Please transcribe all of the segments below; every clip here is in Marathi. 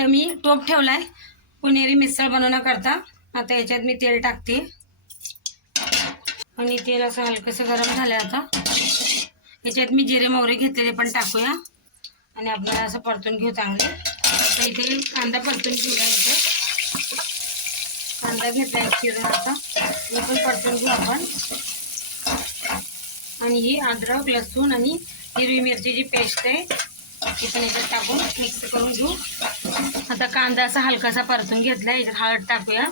इथं मी टोप ठेवलाय. पुणेरी मिसळ बनवण्याकरता. आता याच्यात मी तेल टाकते. आणि तेल असं हलकंसं गरम झालं आता. याच्यात मी जिरे मोहरे घेतलेले पण टाकूया. आणि आपल्याला असं परतून घेऊ चांगले. आता इथे कांदा परतून घेऊया इथे. कांदा घेतला चिरून आता. हे पण परतून घेऊ आपण. आणि ही अद्रक लसूण आणि हिरवी मिरची जी पेस्ट आहे. ती पण याच्यात टाकून मिक्स करून घेऊ. आता कांदा असा हलकासा परतून घेतला याच्यात हळद टाकूया.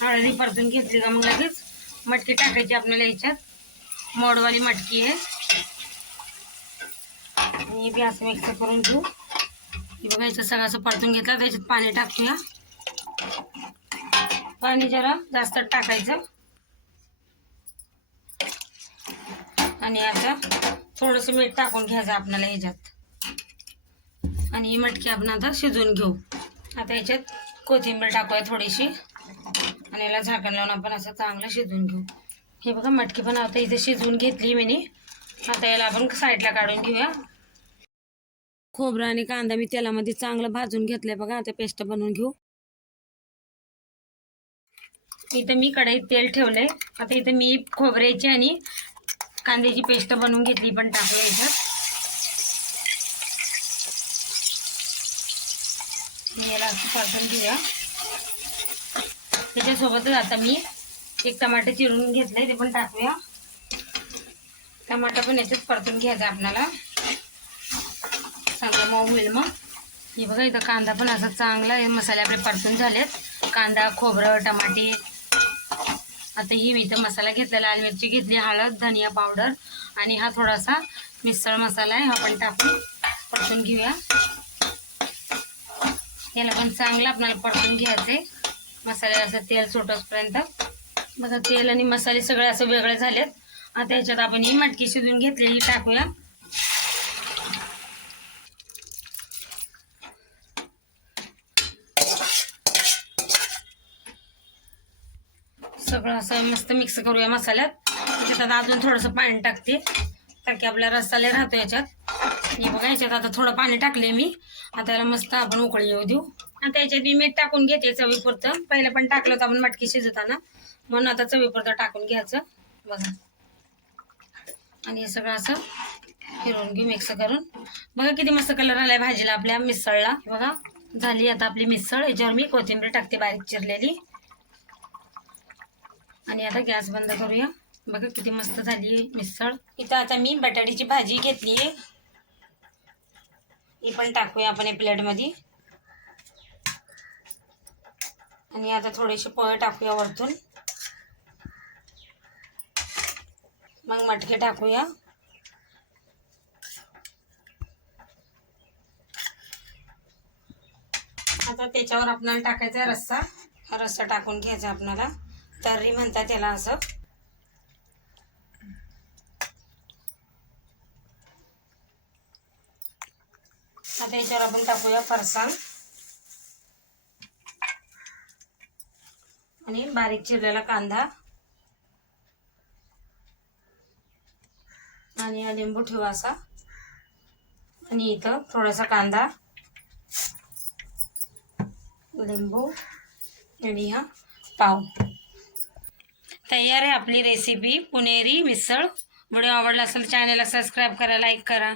हळदी परतून घेतली का मग लगेच? मटकी टाकायची आपल्याला याच्यात. मोडवाली मटकी आहे. आणि बी असं मिक्स करून घेऊ. बघा याच्यात सगळं असं परतून घेतलं. त्याच्यात पाणी टाकूया. पाणी जरा जास्त टाकायचं. आणि आता थोडंसं मीठ टाकून घ्यायचं आपल्याला ह्याच्यात. आणि ही मटकी आपण आता शिजवून घेऊ. आता ह्याच्यात कोथिंबीर टाकूया थोडीशी. आणि याला झाकण लावून आपण असं चांगलं शिजवून घेऊ. हे बघा मटकी पण आता इथे शिजवून घेतली मी आता याला आपण साईडला काढून घेऊया. खोबरं आणि कांदा मी तेलामध्ये चांगलं भाजून घेतलंय बघा. आता पेस्ट बनवून घेऊ. इथं मी कढईत तेल ठेवलंय. आता इथं मी खोबऱ्याची आणि कांद्याची पेस्ट बनवून घेतली पण टाकूया याच्यात याला असं परतून घेऊया त्याच्यासोबतच आता मी एक टमाटर चिरून घेतलंय ते पण टाकूया. टमाटर पण याच्यात परतून घ्यायचा आपल्याला. चांगलं मऊ होईल मग. हे बघा इथं कांदा पण असा चांगला मसाले आपले परतून झालेत. कांदा खोबरं टमाटे आता ही मी इथं मसाला घेतला लाल मिरची घेतली हळद धनिया पावडर आणि हा थोडासा मिसळ मसाला आहे. हा पण टाकून परतून घेऊया. याला पण चांगलं आपल्याला परतून घ्यायचं आहे मसाले असं तेल सुटसपर्यंत. बघा तेल आणि मसाले सगळे असं वेगळे झालेत. आता याच्यात आपण ही मटकी शिजून घेतलेली टाकूया. सगळं असं मस्त मिक्स करूया मसाल्यात त्याच्यात आता अजून थोडंसं पाणी टाकते. कारण की आपला रसाले राहतो याच्यात. हे बघा याच्यात आता थोडं पाणी टाकले मी. आता याला मस्त आपण उकळी येऊ देऊ. आता याच्यात मी मीठ टाकून घेते चवीपुरतं. पहिलं पण टाकलं होतं आपण मटकी शिजवताना म्हणून आता चवीपुरतं टाकून घ्यायचं. बघा. आणि हे सगळं असं फिरवून घेऊ मिक्स करून. बघा किती मस्त कलर आलाय भाजीला आपल्या मिसळला. बघा झाली आता आपली मिसळ. याच्यावर मी कोथिंबीर टाकते बारीक चिरलेली. आणि आता गॅस बंद करूया. बघा किती मस्त झाली मिसळ. इथं आता मी बटाट्याची भाजी घेतली. आहे ही पण टाकूया आपण या प्लेटमध्ये आणि आता थोडेसे पोहे टाकूया वरतून. मग मटके टाकूया. आता त्याच्यावर आपल्याला टाकायचा रस्सा. रस्सा टाकून घ्यायचा आपल्याला. तर्री म्हणतात त्याला असं. आता याच्यावर आपण टाकूया फरसाण. आणि बारीक चिरलेला कांदा. आणि हा लिंबू ठेवा असा. आणि इथं थोडासा कांदा. लिंबू. आणि हा पाव. तयार आहे आपली रेसिपी पुणेरी मिसळ. व्हिडिओ आवडला असेल चॅनलला सबस्क्राईब करा लाईक करा.